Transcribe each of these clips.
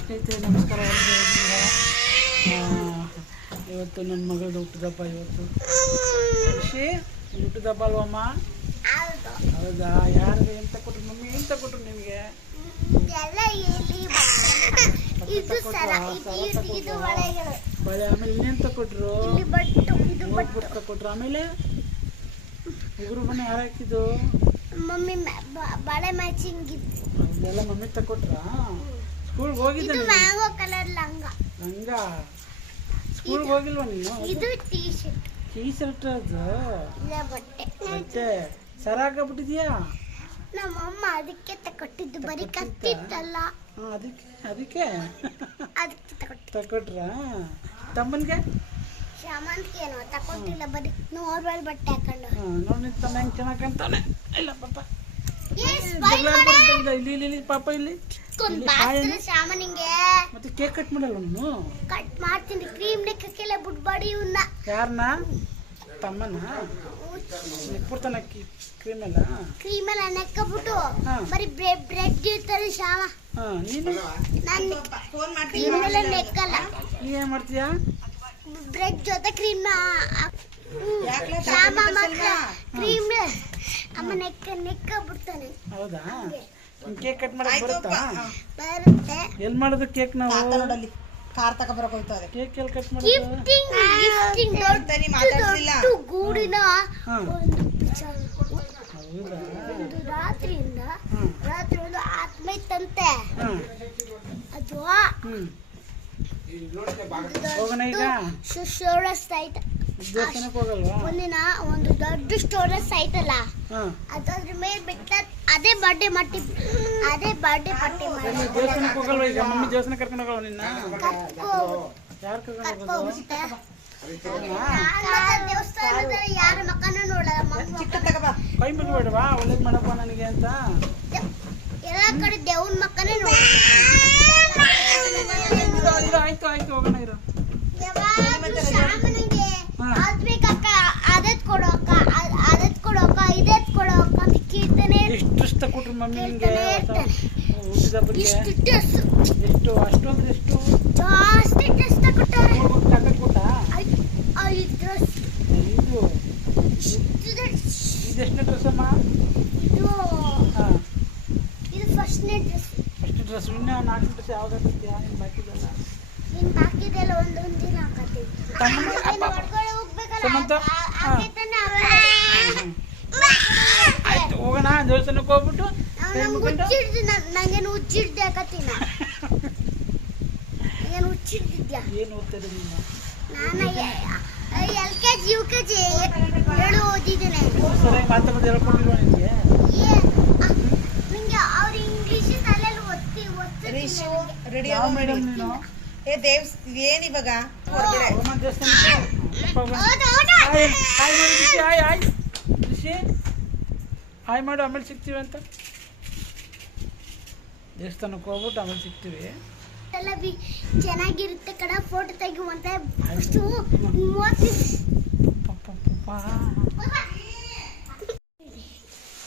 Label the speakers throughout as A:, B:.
A: ಸ್ನೇಹಿತರೆ ನಮಸ್ಕಾರ ಇವತ್ತು ನನ್ನ ಮಗಳದ್ದು ಹುಟ್ಟಿದಪ್ಪ ಇವತ್ತು. ಖುಷಿ ಹುಟ್ಟಿದಪ್ಪ ಅಲ್ವಮ್ಮ? ಹೌದಾ? ಯಾರಿಗೆ ಎಂತ ಕೊಟ್ರು ಮಮ್ಮಿ? ಎಂತ ಕೊಟ್ರು ನಿಮಗೆ? ಬಳೆ ಆಮೇಲೆ ಇನ್ನೆಂತ ಕೊಟ್ರು?
B: ಬಟ್ಟು
A: ಕೊಟ್ರು. ಆಮೇಲೆ ಉಗುರು ಮನೆ ಯಾರು ಹಾಕಿದ್ದು?
B: ಮಮ್ಮಿ ಬಳೆ ಮ್ಯಾಚಿಂಗ್
A: ಇದೆಲ್ಲ ಮಮ್ಮಿ ತಕೊಟ್ರ ಸ್ಕೂಲ್ಗೆ ಹೋಗಿದ್ದೆ
B: ಇದು ಮ್ಯಾಂಗೋ ಕಲರ್ ಲಂಗ.
A: ಹಂಗ? ಸ್ಕೂಲ್ಗೆ ಹೋಗಿಲ್ವಾ ನೀನು?
B: ಇದು ಟೀ ಶರ್ಟ್
A: ಟೀ ಶರ್ಟ್ ಅದು?
B: ಇಲ್ಲ ಬಟ್ಟೆ.
A: ಮತ್ತೆ ಸರ ಹಾಕಬಿಟ್ಟಿದ್ಯಾ?
B: ನಮ್ಮಮ್ಮ ಅದಕ್ಕೆ ತಕೊಟ್ಟಿದ್ದು. ಬರೀ ಕತ್ತಿತ್ತಲ್ಲ
A: ಅದಕ್ಕೆ ಅದಕ್ಕೆ?
B: ಅದಕ್ಕೆ
A: ತಕೊಟ್ರ? ತಮ್ಮನಿಗೆ?
B: ಶಾಮಂತಿಗೆ ಏನೋ ತಕೊಟ್ಟಿಲ್ಲ ಬರೀ ನೋರ್ಮಲ್ ಬಟ್ಟೆ ಹಾಕೊಂಡು.
A: ನೋಡಿ ತಮ್ಮ ಹೆಂಗೆ ಚೆನ್ನಾಗಿ ಕಾಣ್ತಾನೆ ಇಲ್ಲ ಪಾಪ. ಇಲ್ಲಿ ಇಲ್ಲಿ ಪಾಪ ಇಲ್ಲಿ. ಮತ್ತೆ ಕೇಕ್ ಕಟ್ ಮಾಡಲ್ಲ ನೀನು
B: ಕಟ್ ಮಾಡ್ತೀನಿ ಕ್ರೀಮ್ ಲೆಕ್ಕಕ್ಕೆಲ್ಲ ಬಿಡ್ಬಾಡಿ ಇವನ್ನ
A: ಯಾರನ್ನ ತಮ್ಮನ? ಪೂರ್ತಾನ ಕ್ರೀಮ್ ಎಲ್ಲ?
B: ಕ್ರೀಮ್ ಎಲ್ಲ ನೆಕ್ಕಬಿಟ್ಟು
A: ಹಾ.
B: ಬರೀ ಬ್ರೆಡ್ ಬ್ರೆಡ್ ಇರ್ತಾರೆ ಶಾಮ
A: ಹಾಂ ನೀನು?
B: ನಾನು ಕ್ರೀಮ್ ಎಲ್ಲ ನೆಕ್ಕಲ್ಲ.
A: ನೀ ಏನು ಮಾಡ್ತೀಯಾ?
B: ಬ್ರೆಡ್ ಜೊತೆ ಕ್ರೀಮ್ ಶಾಮ ಮಾತ್ರ ಕ್ರೀಮ್ ಅಮ್ಮ ನೆಕ್ಕ ನೆಕ್ಕ ಬಿಡ್ತಾನೆ.
A: ಹೌದಾ? ಕೇಕ್ ಕಟ್ ಮಾಡಕ್ ಬರುತ್ತಾ?
B: ಬರುತ್ತೆ.
A: ಎಲ್ಲಿ ಮಾಡೋದು ಕೇಕ್ ನಾವು?
C: ನೋಡಲ್ಲಿ ಕಾರ್ ತಗೊಬರಕ್ ಹೋಯ್ತದೆ.
A: ಕೇಕ್ ಎಲ್ಲಿ ಕಟ್ ಮಾಡೋದು?
B: Gifting gifting. ಗೂಡಿನ ಒಂದು ರಾತ್ರಿಯಿಂದ. ರಾತ್ರಿ ಒಂದು ಆತ್ಮ ಇತ್ತಂತೆ ಅದು
A: ಹೋಗೋಣ ಈಗ. ಹೋಗಲ್ವಾ
B: ಒಂದಿನ ಒಂದು ದೊಡ್ಡ ಸ್ಟೋರೇಜ್ ಐತಲ್ಲ
A: ಹಾಂ.
B: ಅದ್ರ ಮೇಲೆ ಬಿಟ್ಟ ಅದೇ ಬರ್ಡೇ ಮಟ್ಟಿ ಅದೇ ಬರ್ಡೇ ಪಟ್ಟಿ
A: ದೇವಸ್ಥಾನಕ್ಕೆ ಹೋಗಲ್ವಾ ಈಗ? ಮಮ್ಮಿ ದೇವಸ್ಥಾನ ಕರ್ಕೊಂಡು ನಿನ್ನ? ಯಾರು ಕರ್ಕೊಂಡು ಹೋಗೋದು?
B: ಕರ್ಕೋಬಿಟ್ಟೆ ದೇವಸ್ಥಾನದಲ್ಲಿ ಯಾರ ಮಕ್ಕನ ನೋಡಲ್ಲ.
A: ಕೈ ಒಳ್ಳೇದು ಮಾಡಪ್ಪ ನನಗೆ ಅಂತ?
B: ಎಲ್ಲ ಕಡೆ ದೇವ್ರ ಮಕ್ಕನೇ ನೋಡ
A: ಇರು, ಇರು, ಆಯ್ತು ಆಯ್ತು ಹೋಗೋಣ ಇರು. ಹಾ.
B: ಅದ್ ಬೇಕಕ್ಕ ಅದತ್ ಕೊಡೋಕ ಅದತ್ ಕೊಡೋಕ ಇದತ್ ಕೊಡೋಕ ಅಂತ ಕೇಳ್ತಾನೆ
A: ಎಷ್ಟು ಇಷ್ಟ ಕೊಟ್ರು ಮಮ್ಮಿ ನಿಂಗೆ. ಹುಟ್ಟಿದ ಬಗ್ಗೆ?
B: ಇಷ್ಟು
A: ಎಷ್ಟು ಅಷ್ಟು ಅಂದ್ರೆ ಎಷ್ಟು
B: ತಗೊಟ್ಟಾರೆ
A: ಹೋಗ್ಬಿಟ್ಟು ತಗೊಂಡ್ ಕೊಟ್ಟ?
B: ಐದು ಡ್ರೆಸ್
A: ಇದು. ಇದೆಷ್ಟನೇ ಡ್ರೆಸ್ ಅಮ್ಮ?
B: ಇದು ಇದು ಫಸ್ಟ್ನೇ ಡ್ರೆಸ್
A: ಫಸ್ಟ್ ಡ್ರೆಸ್ ಇನ್ನೂ ನಾಲ್ಕು ಡ್ರೆಸ್ ಯಾವ್ದಾಗ್ತೀಯಾ ಏನು ಬಾಕಿದೆಲ್ಲ?
B: ಇನ್
A: ಸುಮಂತ? ಆಯ್ತು ಹೋಗೋಣ ದೇವಸ್ಥಾನಕ್ಕೆ ಹೋಗ್ಬಿಟ್ಟು
B: ನಂಗೇನು ಹುಚ್ಚಿಡ್ದೆ ಹಾಕತ್ತೀನ ಏನು ಹುಚ್ಚಿಡ್ದಿದ್ಯಾ?
A: ಏನು ಓದ್ತಾರೆ ನೀನು?
B: ನಾನು L K G U K G ಹೇಳು ಓದಿದ್ದೇನೆ.
A: ಸರಿಯಾಗಿ ಮಾತಾಡೋದು ಹೇಳ್ಕೊಂಡಿಲ್ವ
B: ನಿಂಗೆ ಅವ್ರು ಇಂಗ್ಲೀಷ್ ತಲೆಯಲ್ಲಿ ಒತ್ತಿ ಒತ್ತಿ
C: ರೆಡಿ
A: ಯಾವ ಮೇಡಮ್ ನೀನು?
C: ಏ ದೇವ್ ಏನ್ ಇವಾಗ? ಹೊರಗಡೆ.
A: ಹಾಯ್ ಮಾಡು ಆಮೇಲೆ ಸಿಗ್ತೀವಿ ಅಂತ. ದೇವಸ್ಥಾನಕ್ಕೆ ಹೋಗ್ಬಿಟ್ಟು ಆಮೇಲೆ ಸಿಗ್ತೀವಿ.
B: ಎಲ್ಲ ಬಿ- ಚೆನ್ನಾಗಿರುತ್ತೆ ಕಡ ಫೋಟೋ ತೆಗಿಯುವಂತ.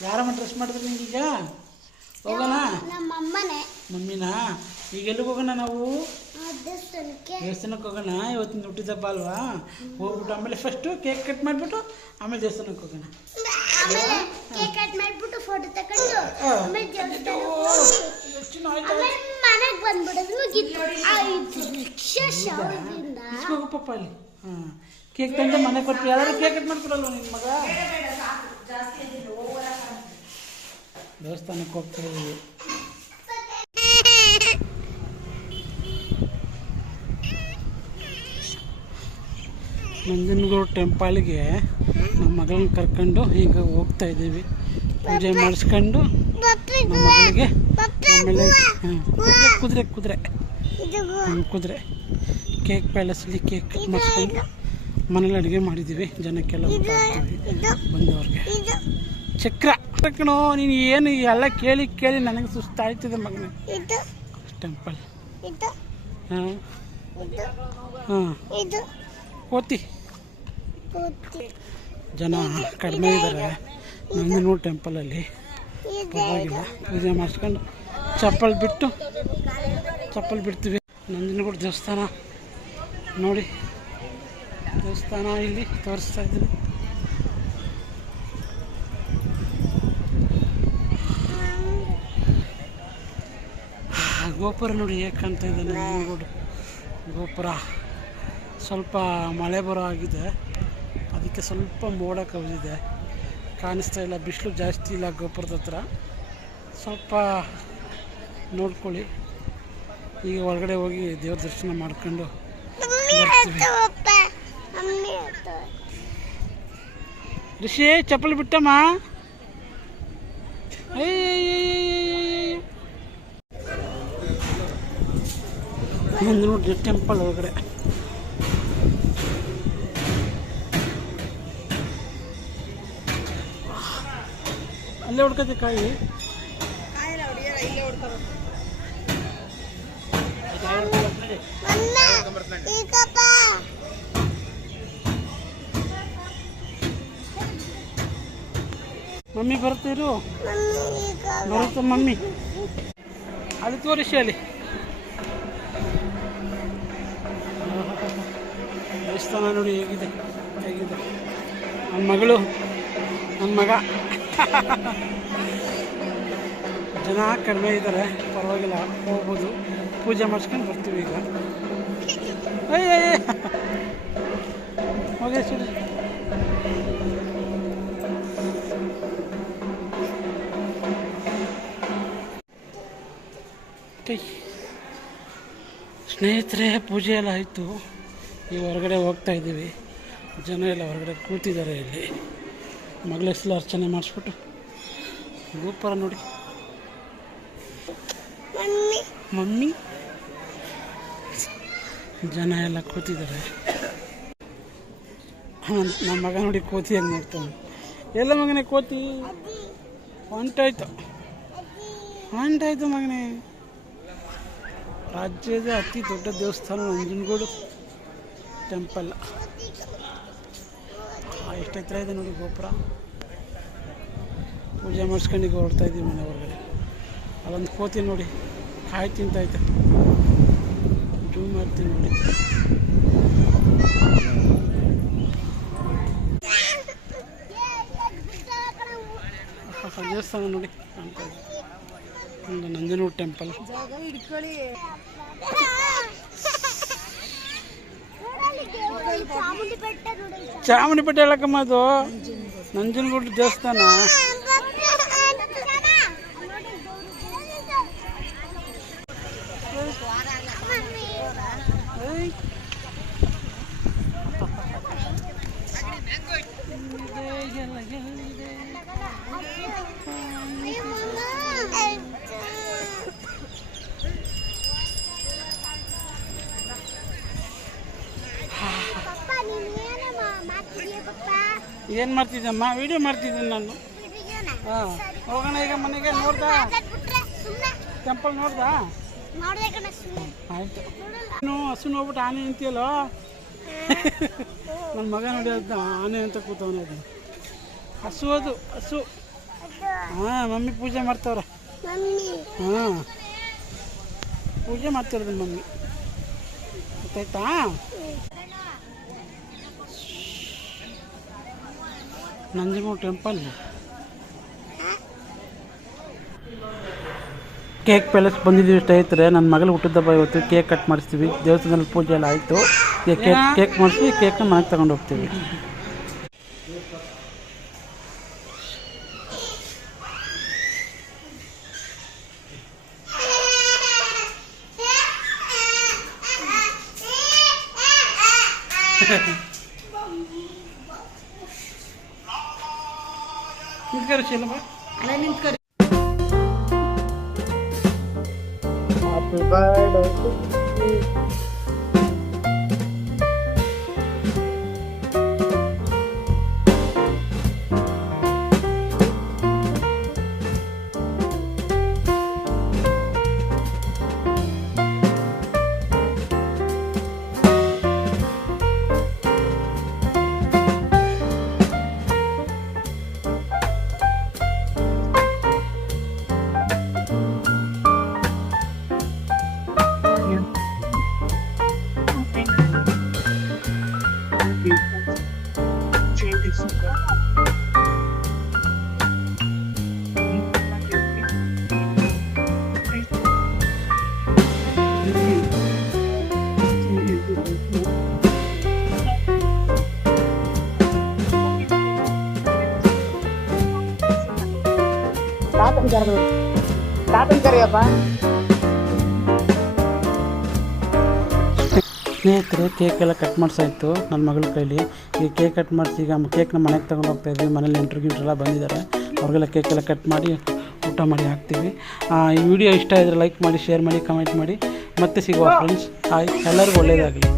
A: ಯಾರಮ್ಮ ಡ್ರೆಸ್ ಮಾಡಿದ್ರು ಈಗ? ಹೋಗೋಣ
B: ನಮ್ಮ ಅಮ್ಮನೇ.
A: ಮಮ್ಮಿನಾ? ಈಗ ಎಲ್ಲಿಗೆ ಹೋಗೋಣ ನಾವು?
B: ದೇವಸ್ಥಾನಕ್ಕೆ?
A: ಹೋಗೋಣ ಇವತ್ತಿನ ಹುಟ್ಟಿದಬ್ಬ ಅಲ್ವಾ? ಹೋಗ್ಬಿಟ್ಟು ಆಮೇಲೆ ಫಸ್ಟು ಕೇಕ್ ಕಟ್ ಮಾಡಿಬಿಟ್ಟು ಆಮೇಲೆ ದೇವಸ್ಥಾನಕ್ಕೆ ಹೋಗೋಣ. ಪಪ್ಪ ಅಲ್ಲಿ. ಹಾಂ. ಕೇಕ್ ತಂದು ಮನೆ ಕೊಟ್ಟು ಯಾರು ಕೇಕ್ ಕಟ್ ಮಾಡ್ಕೊಡಲ್ವ ನಿಮ್ಮ ಮಗ? ದೇವಸ್ಥಾನಕ್ಕೆ ಹೋಗ್ತಾ ಇದ್ದೀವಿ. ನಂಜನಗೂಡು ಟೆಂಪಲ್ಗೆ ನಮ್ಮ ಮಗಳನ್ನ ಕರ್ಕೊಂಡು ಈಗ ಹೋಗ್ತಾ ಇದ್ದೀವಿ. ಪೂಜೆ ಮಾಡಿಸ್ಕೊಂಡು ನಮ್ಮ ಮಗಳಿಗೆ ಆಮೇಲೆ ಹಾಂ ಕುದುರೆ ಕುದುರೆ ಕುದುರೆ. ಕೇಕ್ ಪ್ಯಾಲೇಸಲ್ಲಿ ಕೇಕ್ ಕಟ್ ಮಾಡಿಸ್ಕೊಂಡು ಮನೇಲಿ ಅಡುಗೆ ಮಾಡಿದ್ದೀವಿ. ಜನಕ್ಕೆಲ್ಲ ಊಟ ಹಾಕ್ತೀವಿ ಬಂದವ್ರಿಗೆ. ಚಕ್ರ. ಕಣೋ ನೀನು ಏನು ಎಲ್ಲ ಕೇಳಿ ಕೇಳಿ ನನಗೆ ಸುಸ್ತಾಯ್ತದೆ ಮಗನ. ಟೆಂಪಲ್. ಹಾಂ ಹಾಂ ಓದ್ತಿ? ಜನ ಕಡಿಮೆ ಇದ್ದಾರೆ ನಂಜನೂರು ಟೆಂಪಲಲ್ಲಿ ಪರವಾಗಿಲ್ಲ. ಪೂಜೆ ಮಾಡಿಸ್ಕೊಂಡು ಚಪ್ಪಲ್ ಬಿಟ್ಟು ಚಪ್ಪಲ್ ಬಿಡ್ತೀವಿ. ನಂಜನಗೂಡು ದೇವಸ್ಥಾನ. ನೋಡಿ ದೇವಸ್ಥಾನ ಇಲ್ಲಿ ತೋರಿಸ್ತಾ ಇದ್ದೀನಿ ಗೋಪುರ ನೋಡಿ ಹೇಗೆ ಕಾಣ್ತಾ ಇದ್ದಾನೆ ನಂಜನಗೂಡು. ಗೋಪುರ. ಸ್ವಲ್ಪ ಮಳೆ ಬರೋ ಆಗಿದೆ. ಅದಕ್ಕೆ ಸ್ವಲ್ಪ ಮೋಡ ಕವಿದಿದೆ. ಕಾಣಿಸ್ತಾ ಇಲ್ಲ, ಬಿಸಿಲು ಜಾಸ್ತಿ ಇಲ್ಲ ಗೋಪುರದ ಹತ್ರ. ಸ್ವಲ್ಪ ನೋಡ್ಕೊಳ್ಳಿ. ಈಗ ಹೊರಗಡೆ ಹೋಗಿ ದೇವ್ರ ದರ್ಶನ ಮಾಡ್ಕೊಂಡು ಋಷಿ, ಚಪ್ಪಲಿ ಬಿಟ್ಟಮ್ಮ. ಟೆಂಪಲ್ ಒಳಗಡೆ ಅಲ್ಲೇ ಹುಡ್ಕತ್ತೆ ಕಾಯಿ?
C: ಇಲ್ಲೇ
A: ಮಮ್ಮಿ ಬರ್ತೀರು? ಬರುತ್ತೆ ಮಮ್ಮಿ. ಅದು ತೋರಿಸಿ ಅಲ್ಲಿ. ದೇವಸ್ಥಾನ ನೋಡಿ ಹೇಗಿದೆ ಹೇಗಿದೆ? ನಮ್ಮ ಮಗಳು ನಮ್ಮ ಮಗ. ಜನ ಕಡಿಮೆ ಇದ್ದಾರೆ, ಪರವಾಗಿಲ್ಲ, ಹೋಗ್ಬೋದು. ಪೂಜೆ ಮಾಡಿಸ್ಕೊಂಡು ಬರ್ತೀವಿ ಈಗ. ಹೋಗಿ ಸರಿ ಸ್ನೇಹಿತರೆ, ಪೂಜೆ ಎಲ್ಲ ಆಯಿತು. ಈ ಹೊರಗಡೆ ಹೋಗ್ತಾ ಇದ್ದೀವಿ. ಜನ ಎಲ್ಲ ಹೊರಗಡೆ ಕೂತಿದ್ದಾರೆ ಇಲ್ಲಿ. ಮಗಳ ಹೆಸರು ಅರ್ಚನೆ ಮಾಡಿಸ್ಬಿಟ್ಟು. ಗೋಪುರ ನೋಡಿ. ಮಮ್ಮಿ. ಜನ ಎಲ್ಲ ಕೂತಿದ್ದಾರೆ. ನಮ್ಮ ಮಗ ನೋಡಿ ಕೋತಿ ಹೆಂಗೆ ನೋಡ್ತಾನೆ ಎಲ್ಲ ಮಗನೇ ಕೋತಿ? ಹೊಂಟಾಯ್ತು. ಹೊಂಟಾಯ್ತು ಮಗನೇ. ರಾಜ್ಯದ ಅತಿ ದೊಡ್ಡ ದೇವಸ್ಥಾನ ನಂಜನಗೂಡು ಟೆಂಪಲ್ ಎಷ್ಟು ಎತ್ತರ ಇದೆ ನೋಡಿ ಗೋಪುರ. ಪೂಜೆ ಮಾಡಿಸ್ಕೊಂಡು ಈಗ ಹೊರಡ್ತಾ ಇದ್ದೀವಿ ಮನೆ ಹೊರಗಡೆ. ಅಲ್ಲೊಂದು ಕೋತಿ ನೋಡಿ, ಕಾಯಿ ತಿಂತೈತೆ. ಜೂಮ್ ಮಾಡ್ತೀನಿ ನೋಡಿ. ದೇವಸ್ಥಾನ ನೋಡಿ ಕಾಣ್ತಾ ನಂಜನೂರು ಟೆಂಪಲ್
C: ಜಾಗ ಹಿಡ್ಕೊಳ್ಳಿ
B: ಚಾಮುಂಡಿ ಬೆಟ್ಟ ನೋಡಿ
A: ಚಾಮುಂಡಿ ಬೆಟ್ಟ ಹೇಳಕ್ಕಮ್ಮ ಅದು ನಂಜನಗೂಡು ದೇವಸ್ಥಾನ ಏಯ್. ಎಲ್ಲಿದೆ, ಏನ್ ಮಾಡ್ತಿದ್ದಮ್ಮ ವಿಡಿಯೋ ಮಾಡ್ತಿದ್ದೀನಿ ನಾನು. ಹಾಂ. ಹೋಗೋಣ ಈಗ ಮನೆಗೆ ನೋಡ್ದಾ? ಟೆಂಪಲ್ ನೋಡ್ದಾ? ಆಯ್ತು. ನೀನು ಹಸು ನೋಡ್ಬಿಟ್ಟು ಆನೆ ಅಂತೀಯಲ್ಲ? ನನ್ನ ಮಗ ನೋಡಿ ಅದ ಆನೆ ಅಂತ ಕೂತವನ ಅದು. ಹಸು ಅದು, ಹಸು. ಹಾಂ, ಮಮ್ಮಿ ಪೂಜೆ ಮಾಡ್ತಾವ್ರೆ. ಹಾಂ. ಪೂಜೆ ಮಾಡ್ತಿರೋದು ಮಮ್ಮಿ. ಗೊತ್ತಾಯ್ತಾ ನಂಜನಗೂಡು ಟೆಂಪಲ್ ಕೇಕ್ ಪ್ಯಾಲೇಸ್ ಬಂದಿದ್ದೀವಿ ಸ್ನೇಹಿತರೆ. ನನ್ನ ಮಗಳು ಹುಟ್ಟಿದ್ದಪ್ಪ ಇವತ್ತು ಕೇಕ್ ಕಟ್ ಮಾಡಿಸ್ತೀವಿ. ದೇವಸ್ಥಾನದಲ್ಲಿ ಪೂಜೆ ಎಲ್ಲ ಆಯಿತು. ಕೇಕ್ ಕೇಕ್ ಮಾಡಿಸಿ ಕೇಕ್ನ ಮನೆಗೆ ತಗೊಂಡು ಹೋಗ್ತೀವಿ. Happy birthday
D: ತಾತನ್ ತಾತನ ಕರಿಯಪ್ಪ.
A: ಸ್ನೇಹಿತರೆ ಕೇಕ್ ಎಲ್ಲ ಕಟ್ ಮಾಡಿಸಾಯಿತು ನನ್ನ ಮಗಳ ಕೈಲಿ. ಈ ಕೇಕ್ ಕಟ್ ಮಾಡಿಸಿ ಈಗ ಕೇಕ್ನ ಮನೆಗೆ ತಗೊಂಡು ಹೋಗ್ತಾ ಇದ್ವಿ. ಮನೇಲಿ ನೆಂಟ್ರು ಗಿಂಟ್ರೆಲ್ಲ ಬಂದಿದ್ದಾರೆ ಅವ್ರಿಗೆಲ್ಲ ಕೇಕ್ ಎಲ್ಲ ಕಟ್ ಮಾಡಿ ಊಟ ಮಾಡಿ ಹಾಕ್ತೀವಿ. ಈ ವಿಡಿಯೋ ಇಷ್ಟ ಆದರೆ ಲೈಕ್ ಮಾಡಿ ಶೇರ್ ಮಾಡಿ ಕಮೆಂಟ್ ಮಾಡಿ. ಮತ್ತೆ ಸಿಗುವ ಫ್ರೆಂಡ್ಸ್ ಎಲ್ಲರಿಗೂ ಒಳ್ಳೆಯದಾಗಲಿ